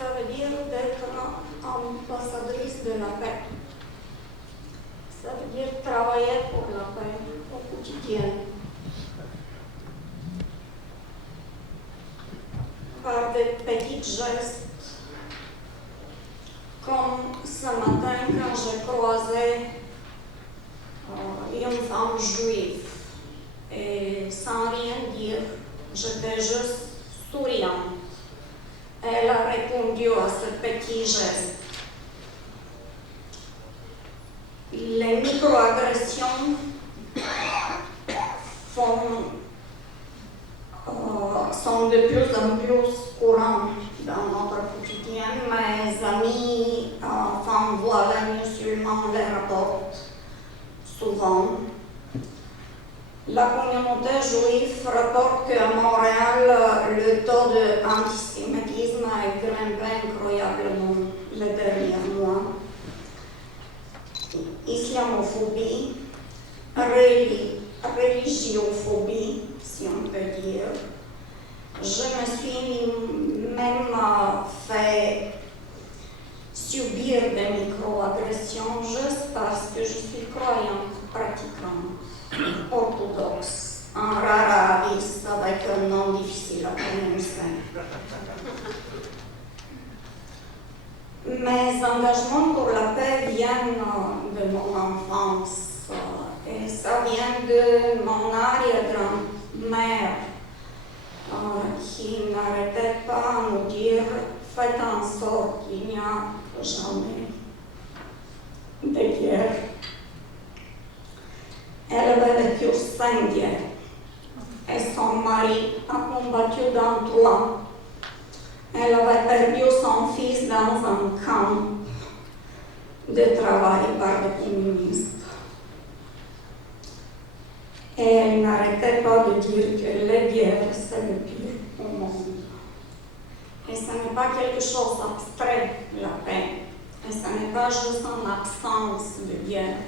ça veut dire d'être ambassadrice de la paix. Ça veut dire travailler pour la paix au quotidien. Par des petits gestes, comme ce matin quand j'ai croisé une femme juive, et sans rien dire, j'étais juste souriante. Elle a répondu à ce petit geste. Les microagressions sont de plus en plus courantes dans notre quotidien. Mes amis, femmes voilées musulmanes, les rapportent souvent. La communauté juive rapporte qu'à Montréal, le taux d'antisémitisme a grimpé incroyablement les derniers mois. Islamophobie, religiophobie, si on peut dire. Je me suis même fait subir des microagressions juste parce que je suis croyante, pratiquante, orthodoxe, un rare avis avec un nom difficile à prononcer. Mes engagements pour la paix viennent de mon enfance et ça vient de mon arrière-grand-mère qui n'arrêtait pas à nous dire « Faites en sorte qu'il n'y a jamais de guerre ». Elle avait vécu 5 guerres et son mari a combattu dans 3. Elle avait perdu son fils dans un camp de travail par les communistes. Et elle n'arrêtait pas de dire que les guerres, c'est le pire au monde. Et ce n'est pas quelque chose d'abstrait, la paix. Et ce n'est pas juste une absence de guerre.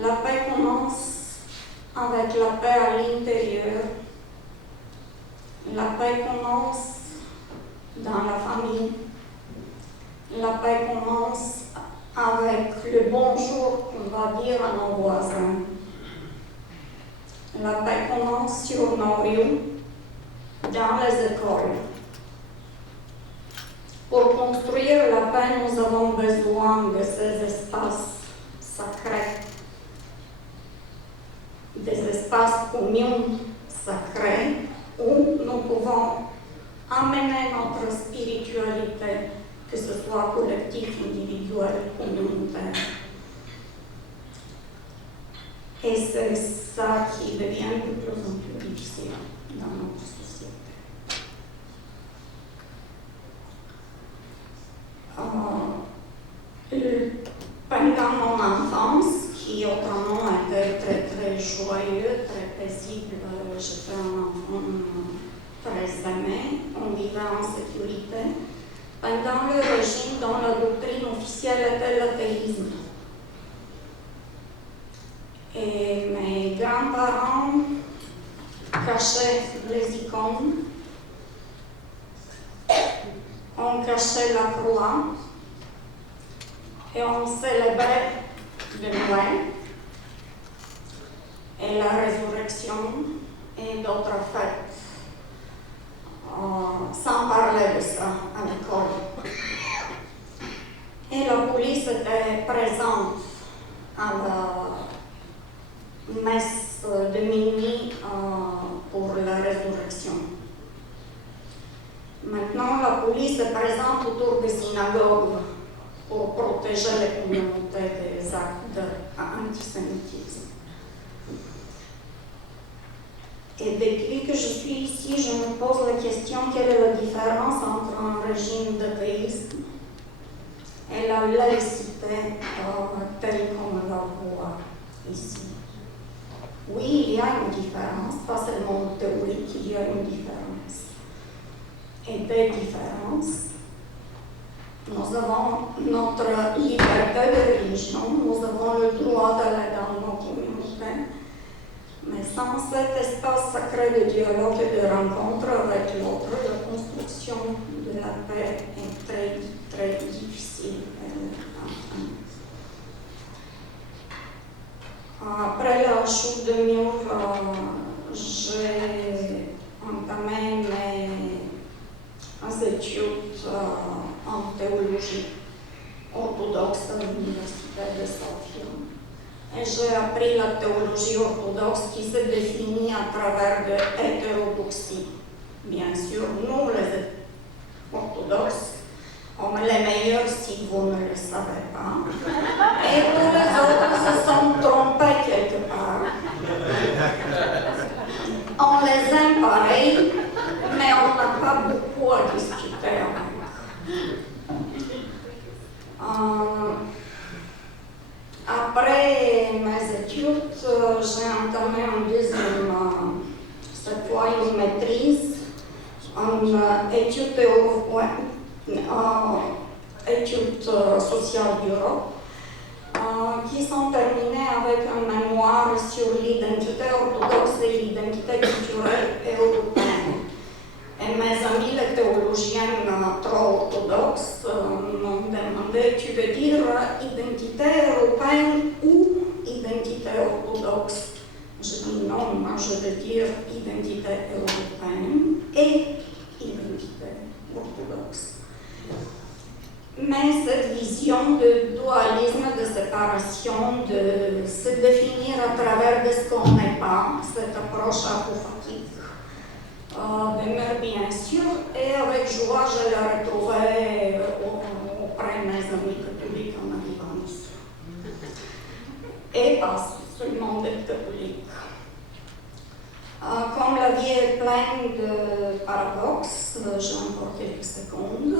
La paix commence avec la paix à l'intérieur. La paix commence dans la famille. La paix commence avec le bonjour qu'on va dire à nos voisins. La paix commence sur nos rues, dans les écoles. Pour construire la paix, nous avons besoin de ces espaces sacrés, des espaces communs sacrés où nous pouvons amener notre spiritualité, que ce soit collectif, individuel, communautaire. Et c'est ça qui devient de plus en plus difficile dans notre société. Pendant mon enfance, qui autrement était très très joyeux, très paisible, j'étais un enfant très aimé, on vivait en sécurité, pendant le régime dont la doctrine officielle était l'athéisme. Et mes grands-parents cachaient les icônes, on cachait la croix et on célébrait le Noël et la résurrection et d'autres fêtes, sans parler de ça à l'école. Et la police était présente à la messe de minuit pour la résurrection. Maintenant, la police est présente autour des synagogues pour protéger les communautés des actes d'antisémitisme. Et depuis que je suis ici, je me pose la question quelle est la différence entre un régime d'athéisme et la laïcité telle qu'on la voit ici. Oui, il y a une différence, pas seulement théorique, il y a une différence. Et des différences. Nous avons notre liberté de religion, nous avons le droit d'aller dans nos communautés, Mais sans cet espace sacré de dialogue et de rencontre avec l'autre, la construction de la paix est très, très difficile à Après la chute de mur, j'ai entamé mes études en théologie orthodoxe à l'Université de Sofia. Et j'ai appris la théologie orthodoxe qui se définit à travers de l'hétérodoxie. Bien sûr, nous, les orthodoxes, sommes les meilleurs si vous ne le savez pas. Et tous les autres se sont trompés quelque part. On les aime pareil, mais on n'a pas beaucoup à discuter avec. Après mes études, j'ai entamé un deuxième, cette fois une maîtrise, une étude sociale d'Europe, qui sont terminées avec un mémoire sur l'identité orthodoxe et l'identité culturelle européenne. Et mes amis, les théologiennes trop orthodoxes, m'ont demandé, tu veux dire identité européenne ou identité orthodoxe? Je dis non, moi je veux dire identité européenne et identité orthodoxe. Mais cette vision de dualisme, de séparation, de se définir à travers de ce qu'on n'est pas, cette approche apophatique, demeure bien sûr, et avec joie je l'ai retrouvée auprès de mes amis catholiques en arrivant ici. Et pas seulement des catholiques. Comme la vie est pleine de paradoxes, j'ai encore quelques secondes.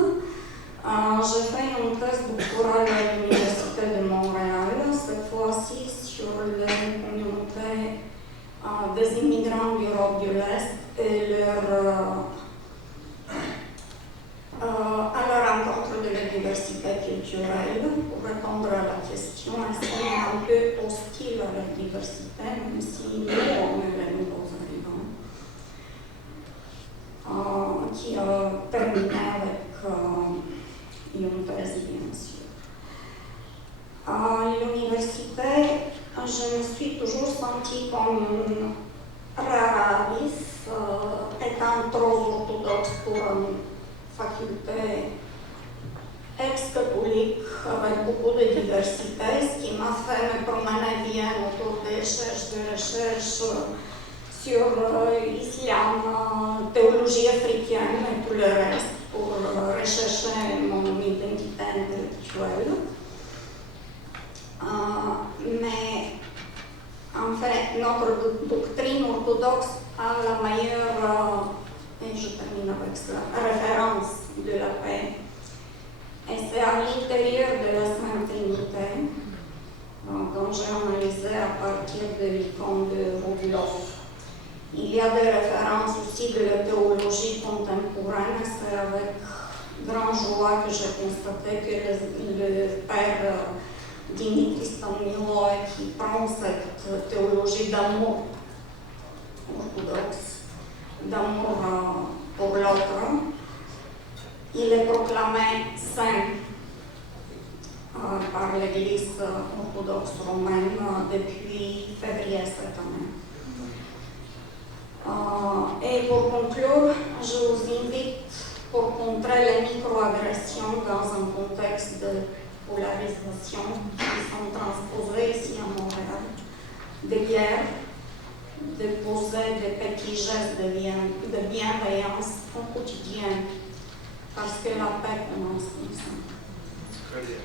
J'ai fait une thèse doctorale à l'Université de Montréal, cette fois-ci sur les communautés des immigrants d'Europe de l'Est et à la rencontre de la diversité culturelle pour répondre à la question est-ce qu'on est un peu hostile à la diversité, même si nous, on est les nouveaux arrivants, qui a terminé avec une thèse, bien sûr. À l'université, je me suis toujours sentie comme une rare avis, étant trop orthodoxe pour une faculté ex-catholique avec beaucoup de diversité, ce qui m'a fait me promener bien autour des recherches sur l'islam, théologie africaine et tout le reste pour rechercher mon identité intellectuelle. Mais en fait, notre doctrine orthodoxe a la meilleure, et je termine avec cela, référence de la paix. Et c'est à l'intérieur de la Sainte Trinité, dont j'ai analysé à partir de l'icône de Rublev. Il y a des références aussi de la théologie contemporaine. C'est avec grande joie que j'ai constaté que le père Dimitri Stanilo, qui prend cette théologie d'amour orthodoxe, d'amour pour l'autre, il est proclamé saint par l'Église orthodoxe romaine depuis février cette année. Et pour conclure, je vous invite pour contrer les microagressions dans un contexte de polarisation qui sont transposées ici à Montréal, de guerre, de poser des petits gestes de bienveillance au quotidien, parce que la paix commence comme ça. Très bien.